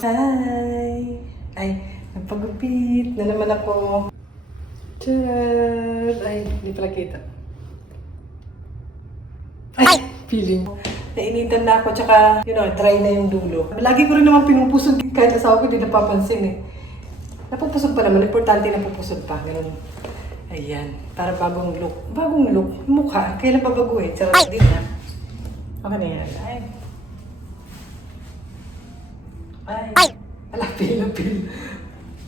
Hi! Ay, nagpagupit na naman ako. Tcharan! Ay, hindi pala kita. Ay, feeling. Nainitan na ako, tsaka, dry na yung dulo. Lagi ko rin naman pinupusog kahit asawa ko, hindi napapansin eh. Napupusog pa naman, importante napupusog pa. Ganun. Ayan, para bagong look. Bagong look, mukha. Kailan pa baguhin? Charot din na. Okay na yan. Ay. Ala, pil.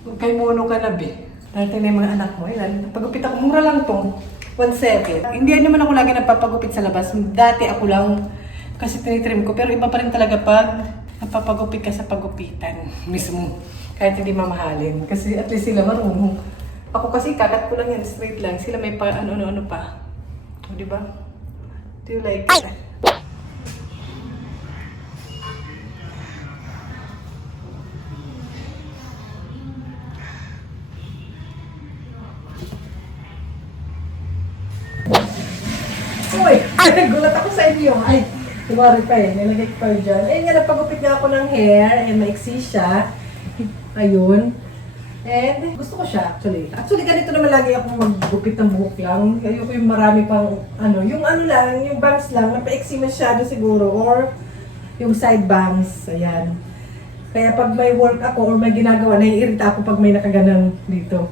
Huwag kayo mono ka na, be. Dati na yung mga anak mo. Ayan, pagupit ako. Mura lang to. 1.7. Hindi naman ako lagi nagpapagupit sa labas. Dati ako lang kasi tinitrim ko. Pero iba pa rin talaga pag napapagupit ka sa pagupitan mismo. Kahit hindi mamahalin. Kasi at least sila marunong. Ako kasi kakat ko lang yan. Straight lang. Sila may pa ano-ano pa. O, diba? Do you like it? Uy! Nagulat ako sa inyo. Ay, kumari pa eh. Nilagay ko pa dyan. Ayun nga, nagpagupit nga ako ng hair. Ayan, maiksi siya. Ayun. And gusto ko siya, actually. Actually, ganito naman lagi ako maggupit ng buhok lang. Ayoko yung marami pang, yung lang, yung bangs lang. Napaiksi masyado siguro. Or yung side bangs. Ayan. Kaya pag may work ako or may ginagawa, naiirita ako pag may nakaganan dito.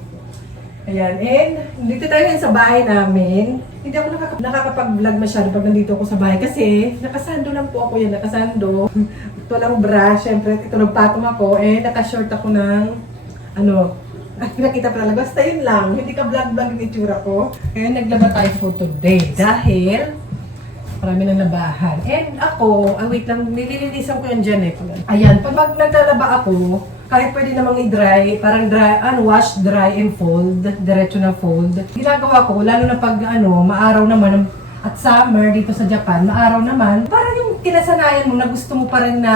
Ayan, and dito tayo ngayon sa bahay namin. Hindi ako nakakapag-vlog masyado pag nandito ako sa bahay kasi nakasando lang po ako yan, nakasando. Ito lang bra, syempre ito nagpatong ako, nakashort ako ng nakita pala, basta yun lang, hindi ka vlog-vlog yung itsura ko. Kaya naglaba tayo for today dahil marami nang labahan. And ako, wait lang, nililinisan ko yan dyan eh. Ayan, pag naglalaba ako, kahit pwede namang i-dry, parang wash, dry, and fold, diretso na fold. Ginagawa ko, lalo na pag maaraw naman, at summer dito sa Japan, maaraw naman, parang yung kinasanayan mo na gusto mo pa rin na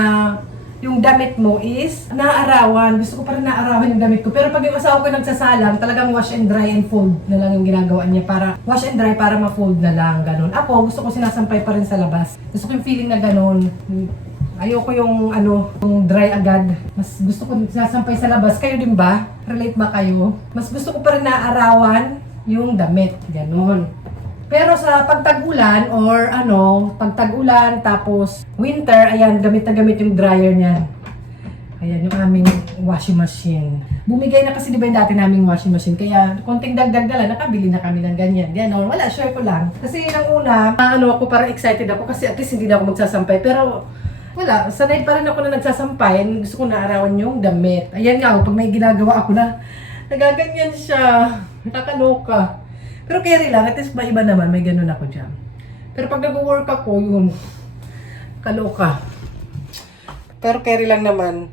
yung damit mo is naaarawan. Gusto ko pa rin naaarawan yung damit ko. Pero pag yung asawa ko nagsasalang, talagang wash and dry and fold na lang yung ginagawa niya. Para wash and dry para ma-fold na lang, ganun. Ako, gusto ko sinasampay pa rin sa labas. Gusto ko yung feeling na ganun. Ayoko yung yung dry agad. Mas gusto ko sinasampay sa labas. Kayo din ba? Relate ba kayo? Mas gusto ko pa rin naaarawan yung damit. Ganun. Pero sa pagtag-ulan or pagtag-ulan tapos winter, ayan, gamit na gamit yung dryer niyan. Ayan, yung aming washing machine. Bumigay na kasi di ba yung dati naming washing machine, kaya konting dagdag na lang, nakabili na kami ng ganyan. Yan, wala, share ko lang. Kasi nang una, ako parang excited ako kasi at least hindi na ako magsasampay. Pero wala, sanay pa rin ako na nagsasampay. Gusto ko naarawan yung damit. Ayan nga, pag may ginagawa ako na, nagaganyan siya. Nakakaloka. Pero carry lang, at least iba naman, may ganun ako dyan. Pero pag nag-work ako, yun, kaloka. Pero carry lang naman.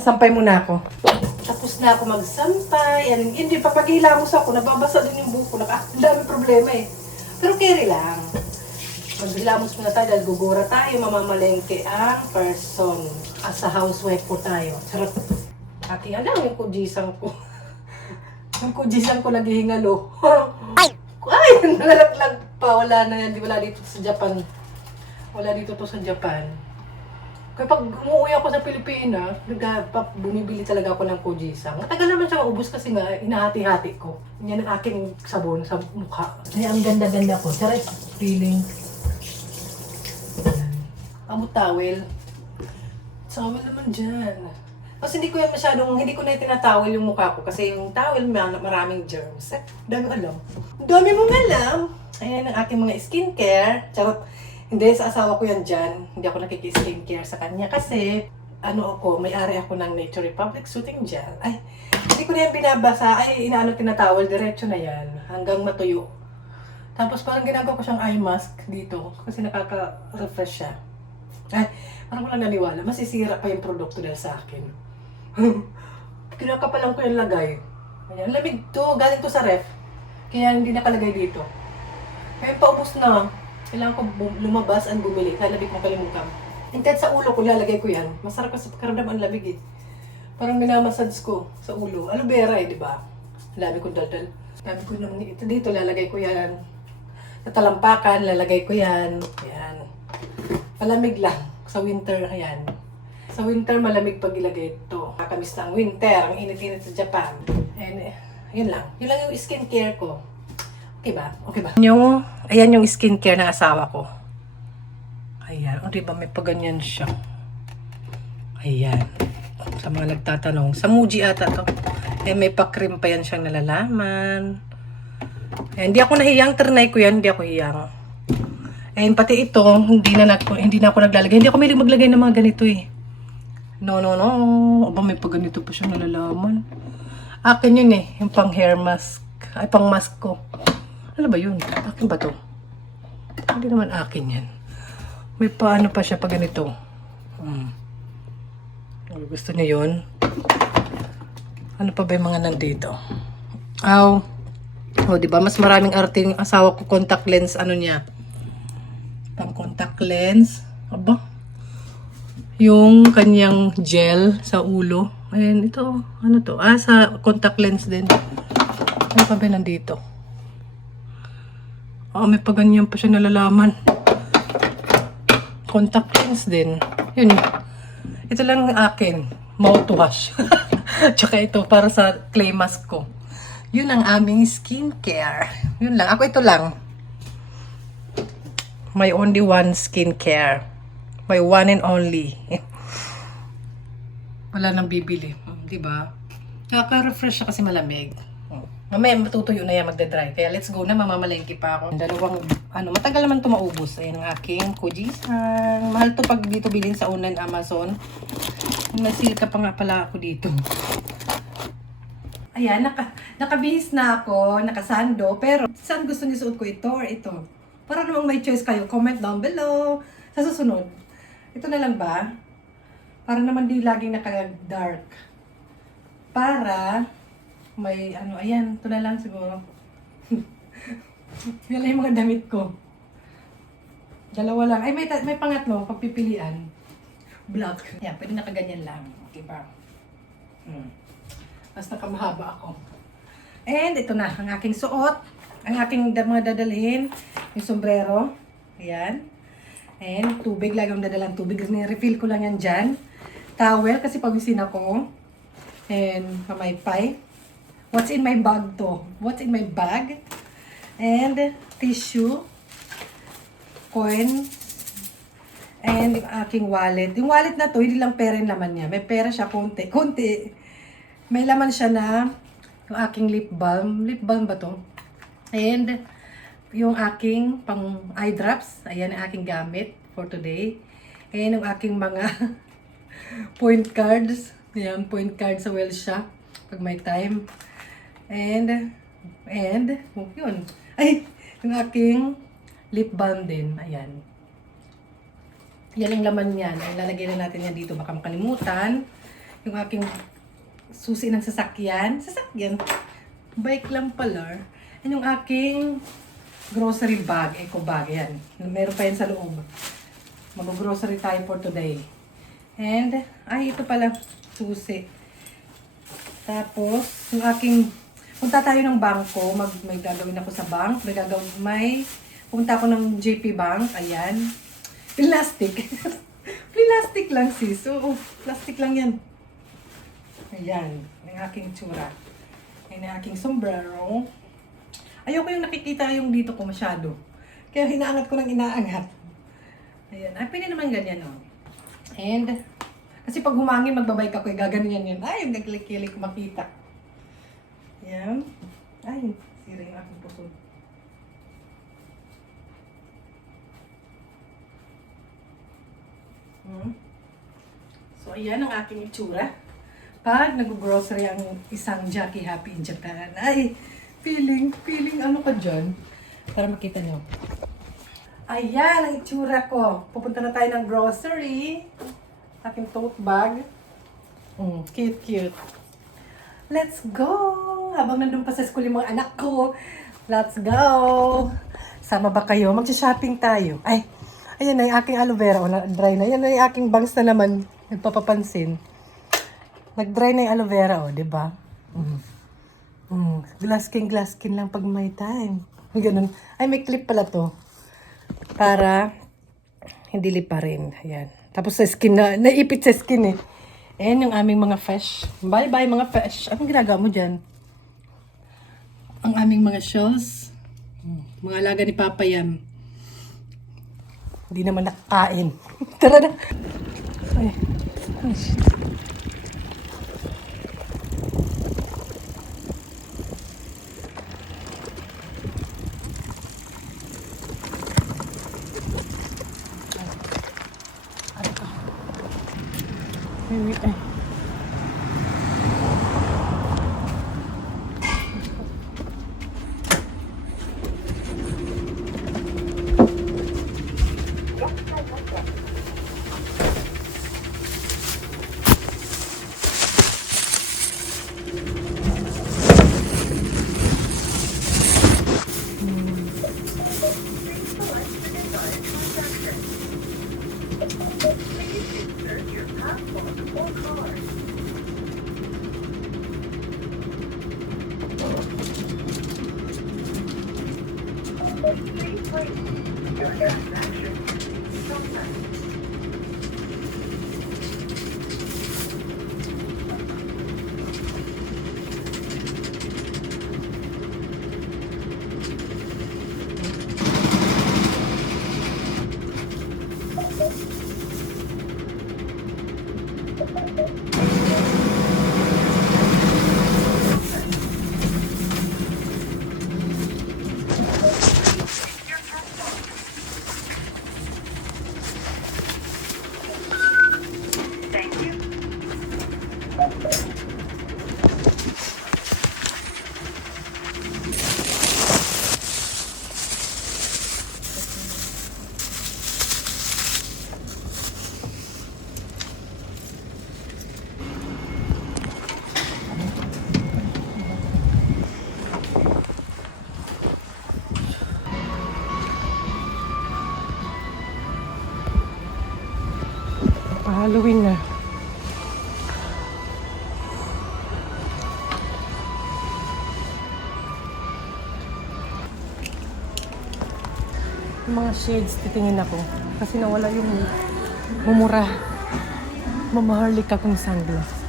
Sampay muna ako. Tapos na ako magsampay. Hindi, pag hilamos ako, nababasa din yung buko. Ang dami problema eh. Pero carry lang. Maghilamos muna tayo dahil gugura tayo, mamamalengke ang person. As a housewife po tayo. Charot. Aking yung kujisang ko. Yung kujisang ko naghihingalo. Ay! Nalalaglag pa. Wala na yan. Wala dito sa Japan. Wala dito to sa Japan. Kaya pag umuwi ako sa Pilipinas, bumibili talaga ako ng kujisang. Matagal naman siya maubos kasi nga, inahati-hati ko. Yan ang aking sabon sa mukha. Ay, ang ganda-ganda ko. Charot. Feeling. Amo towel. Towel naman dyan. Kasi hindi ko na tinatawel yung mukha ko. Kasi yung towel, maraming germs. Dami alam. Dami mong alam. Ayan ang aking mga skincare. Charot. Hindi, sa asawa ko yan dyan. Hindi ako nakiki-skincare sa kanya. Kasi, may-ari ako ng Nature Republic Soothing Gel. Ay, hindi ko na yan binabasa. Ay, tinatawel. Diretso na yan. Hanggang matuyo. Tapos parang ginagawa ko siyang eye mask dito. Kasi nakaka-refresh siya. Ay, parang wala naniwala. Masisira pa yung produkto dahil sa akin. Kinakapalan ko yung lagay. Ayan, lamig to. Galing to sa ref. Kaya hindi nakalagay dito. Kaya paubos na. Kailangan ko lumabas at bumili. Kaya labig mo kalimutan. And kahit sa ulo ko, lalagay ko yan. Masarap kasi pagkaramdam ang lamig eh. Parang minamassage ko sa ulo. Aloe vera eh, di ba? Labi ko daldal. Labi ko naman ito dito. Lalagay ko yan. Sa talampakan, lalagay ko yan. Ayan. Palamig lang. Sa winter, ayan. Sa winter, malamig pag ilagay ito. Nakakamiss ng winter, ang init-init sa Japan. And yun lang. Yun lang yung skincare ko. Okay ba? Okay ba? Ayan yung skincare ng asawa ko. Ayan. O diba may paganyan siya. Ayan. Sa mga nagtatanong. Sa Muji ata to. Eh may pa-cream pa yan siyang nalalaman. Eh, hindi ako nahiyang. Ternay ko yan. Hindi ako hiyang. Eh pati ito, hindi na ako naglalagay. Hindi ako mahilig maglagay ng mga ganito eh. No. Aba, may pa ganito pa siya nalalaman. Akin yun eh. Yung pang hair mask. Ay, pang mask ko. Ano ba yun? Akin ba to? Hindi naman akin yan. May paano pa siya pa ganito. Gusto niyo yun? Ano pa ba yung mga nandito? Diba? Mas maraming arte yung asawa ko. Contact lens, ano niya? Pang contact lens. Aba. Yung kanyang gel sa ulo. Ayan, ito. Ano to? Sa contact lens din. Ano pa ba nandito? May paganyan pa siya nalalaman. Contact lens din. Yun. Ito lang akin. Mouthwash. Tsaka ito para sa clay mask ko. Yun ang aming skincare. Yun lang. Ako ito lang. My only one skincare. My one and only. Wala nang bibili. Diba? Nakaka-refresh siya kasi malamig. Mamaya matutuyo na yan, magdadry. Kaya let's go na, mamamalengke pa ako. Dalawang, matagal naman ito maubos. Ayan ang aking Kojisan. Mahal to pag dito bilhin sa online Amazon. Nasilka pa nga pala ako dito. Ayan, nakabihis na ako, nakasando. Pero, saan gusto niyo suot ko ito or ito? Para namang may choice kayo, comment down below. Sa susunod, ito na lang ba? Para naman di laging naka-dark. Para may ayan, ito na lang siguro. Yan lang yung mga damit ko. Dalawa lang. Ay, may pangatlo, pagpipilian. Black. Yan, pwede nakaganyan lang. Diba? Mas nakamahaba ako. And ito na, ang aking suot. Ang aking mga dadalhin. Yung sombrero. Ayan. And tubig, lagi akong dadalang tubig. Refill ko lang yan dyan. Towel, kasi pawisin ako. And pamaypay. What's in my bag to? What's in my bag? And tissue. Coin. And yung aking wallet. Yung wallet na to, hindi lang pera yung laman niya. May pera siya konti. May laman siya na yung aking lip balm. Lip balm ba to? And yung aking pang eye drops. Ayan ang aking gamit for today. And yung aking mga point cards. Ayan, point cards sa Wellshop. Pag may time. And, yun. Ay, yung aking lip balm din. Ayan. Yan ang laman niyan. Ay, lalagay na natin yan dito. Baka makalimutan. Yung aking susi ng sasakyan. Bike lang pala. And yung aking grocery bag. Eco bag. Yan. Meron pa yan sa loob. Mag-grocery tayo for today. And, ito pala. Susi. Tapos, yung aking punta tayo ng bangko, may gagawin ako sa bank, punta ako ng JP Bank, ayan. Plastic. Plastic lang sis. Oo, plastic lang yan. Ayan, yung aking tsura. Ayan yung aking sombrero. Ayoko yung nakikita yung dito ko masyado. Kaya hinaangat ko ng inaangat. Ayan, pwede naman ganyan, no? And, kasi pag humangin, magbabike ako, gaganon yan. Ay, nagkilik ko makita. Yan. Ay, sira yung aking puso. So, ayan ang aking itsura. Pag nag-grocery ang isang Jackie Happy in Japan. Ay, feeling ano ka dyan? Para makita nyo. Ayan ang itsura ko. Pupunta na tayo ng grocery. Aking tote bag. Cute. Let's go! Habang nandun pa sa school yung mga anak ko. Let's go! Sama ba kayo? Mag-shopping tayo. Ay, ayan na yung aking aloe vera. Dry na. Ayan na yung aking bangs na naman. Nagpapapansin. Nag-dry na yung aloe vera, diba? Glass skin lang pag may time. Ganun. Ay, may clip pala to. Para hindi lipa rin. Ayan. Tapos sa skin na, naipit sa skin eh. Ayan yung aming mga fish. Bye-bye mga fish. Anong ginagawa mo dyan? Ang aming mga shells. Mga alaga ni Papa yan. Hindi naman nakakain. Tara na. Ay. Ay. Ay. Halloween na. Yung mga shades, titingin ako. Kasi nawala yung mumura. Mamaharlik akong sunglass.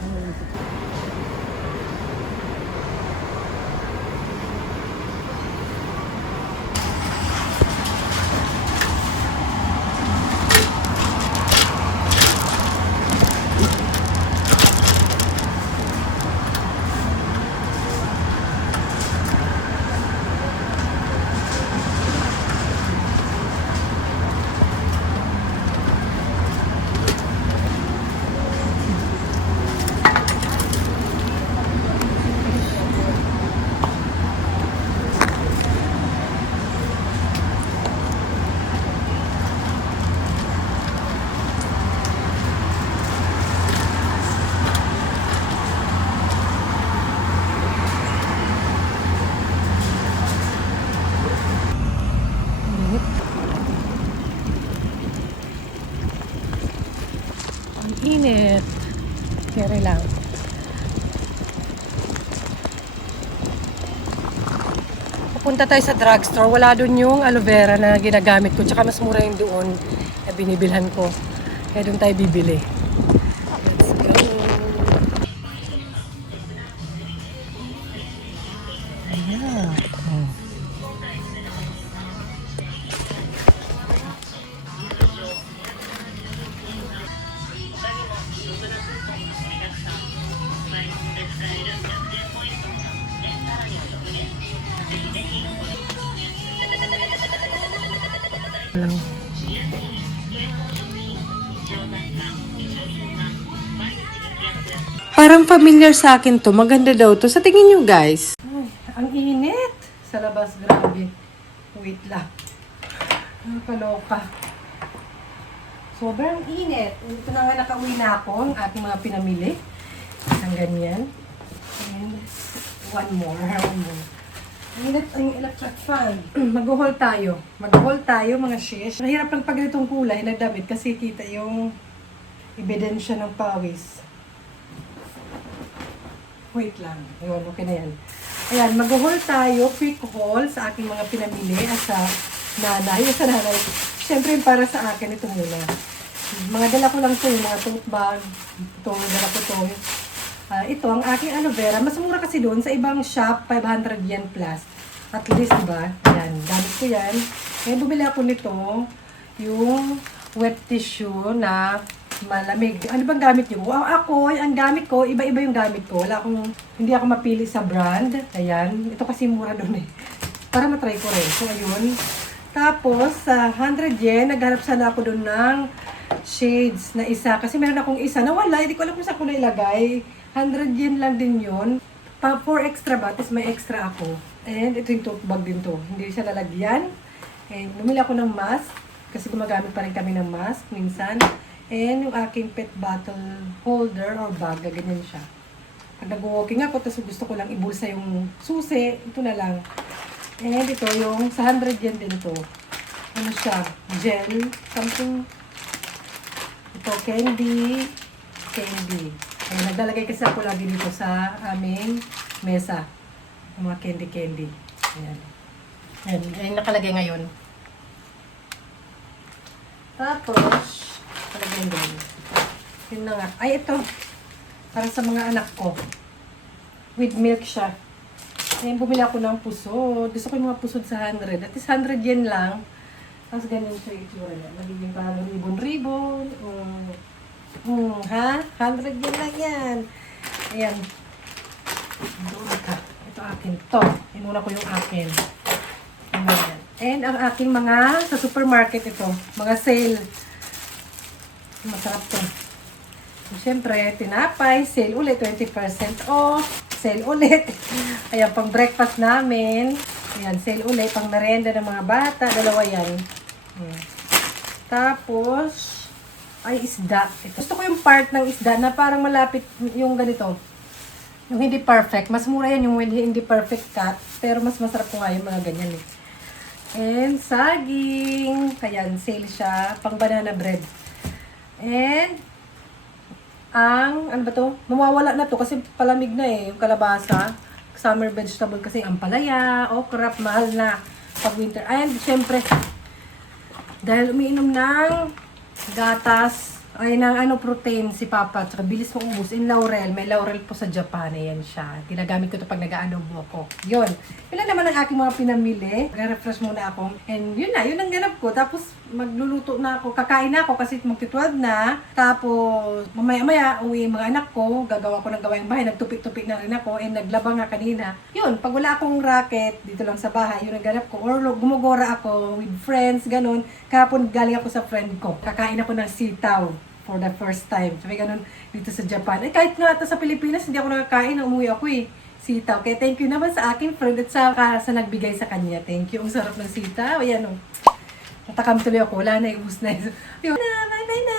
Ang init. Kere lang. Pupunta tayo sa drugstore. Wala doon yung aloe vera na ginagamit ko. Tsaka mas mura yung doon na binibilhan ko. Kaya doon tayo bibili. Let's go. Yeah. Oh. Lang. Parang familiar sa akin to. Maganda daw to. Sa tingin nyo guys. Ay, ang init. Sa labas, grabe. Wait lang. Nakakaloka. Sobrang init. Ito na nga nakauwi na ako. Ang ating mga pinamili. Isang ganyan. And one more. Init ang electric fan. Mag-haul tayo. Mag-haul tayo mga shish. Mahirap lang pag itong kulay na damit kasi kita yung ebidensya ng pawis. Wait lang. Ayun, okay na yan. Ayan, mag-haul tayo. Quick haul sa aking mga pinamili at sa nanay. Sa nanay. Siyempre para sa akin ito muna. Mga dala ko lang to, yung mga tote bag. Ito, dala ko to. Ito, ang aking aloe vera. Mas mura kasi doon sa ibang shop, 500 yen plus. At least, diba? Yan, gamit ko yan. Ngayon, bumili ako nito, yung wet tissue na malamig. Ano bang gamit nyo? Ako, ang gamit ko, iba-iba yung gamit ko. Hindi ako mapili sa brand. Ayan, ito kasi mura doon eh. Para matry ko rin. So, ayun. Tapos, sa 100 yen, naghanap sana ako doon ng shades na isa. Kasi meron akong isa na wala. Hindi ko alam kung saan ko nailagay. 100 yen lang din yun. For extra ba? Tapos may extra ako. And ito yung tote bag din to. Hindi siya lalagyan. And bumili ako ng mask. Kasi gumagamit pa rin kami ng mask minsan. And yung aking pet bottle holder or bag. Ganyan siya. Pag nag-walking ako, tapos gusto ko lang ibulsa yung susi. Ito na lang. And ito yung sa 100 yen din to. Ano siya? Gel. Something. Ito, candy. Candy. Ayan, naglalagay kasi ako lagi dito sa aming mesa. Yung mga candy. Ayan. Ayan, nakalagay ngayon. Tapos, nakalagay doon. Yun na nga. Ay, ito. Para sa mga anak ko. With milk siya. Ayan, bumili ako ng pusod. Gusto ko yung mga pusod sa 100. At least 100 yen lang. Tapos ganyan siya itsura niya. Magiging parang ribbon-ribbon. Ha? 100 yen lang yan. Ayan. Doon ka. Ito akin. Ito. Inuna ko yung akin. Ayan. And ang aking mga sa supermarket ito. Mga sale. Masarap to. Siyempre, tinapay. Sale ulit. 20% off. Sale ulit. Ayan, pang breakfast namin. Ayan, sale ulit. Pang merienda ng mga bata. Dalawa yan. Ayan. Tapos, ay isda. Ito. Gusto ko yung part ng isda na parang malapit yung ganito. Yung hindi perfect. Mas mura yan yung hindi perfect cut. Pero mas masarap ko nga yung mga ganyan eh. And saging. Ayan, sale siya. Pang banana bread. And ano ba to? Mawawala na to kasi palamig na eh. Yung kalabasa. Summer vegetable kasi ang palaya, okra, mahal na pag winter. And syempre, dahil umiinom ng gatas, ay ng protein si Papa. Tsaka bilis mo ubus. In laurel. May laurel po sa Japan. Ayan siya. Ginagamit ko ito pag nag-aanobo ako. Yun. Yun lang naman ang aking mga pinamili. Nag-refresh muna ako. And yun na. Yun ang ganap ko. Tapos magluluto na ako. Kakain na ako kasi magti-12 na. Tapos mamaya-maya uwi yung mga anak ko. Gagawa ko ng gawaing bahay. Nagtupik-tupik na rin ako. And naglaba nga kanina. Yun. Pag wala akong racket dito lang sa bahay, yun ang ganap ko. Or gumagora ako with friends. Ganun. Kahapon galing ako sa friend ko. Kakain ako ng sitaw. For the first time. Sabi ganun dito sa Japan. Eh kahit nga ito sa Pilipinas, hindi ako nakakain. Umuwi ako eh. Sitaw. Kaya thank you naman sa aking friend at sa nagbigay sa kanya. Thank you. Ang sarap ng sitaw. Ayan o. Natakam tuloy ako. Wala na. Iubos na. Yun na. Bye-bye na.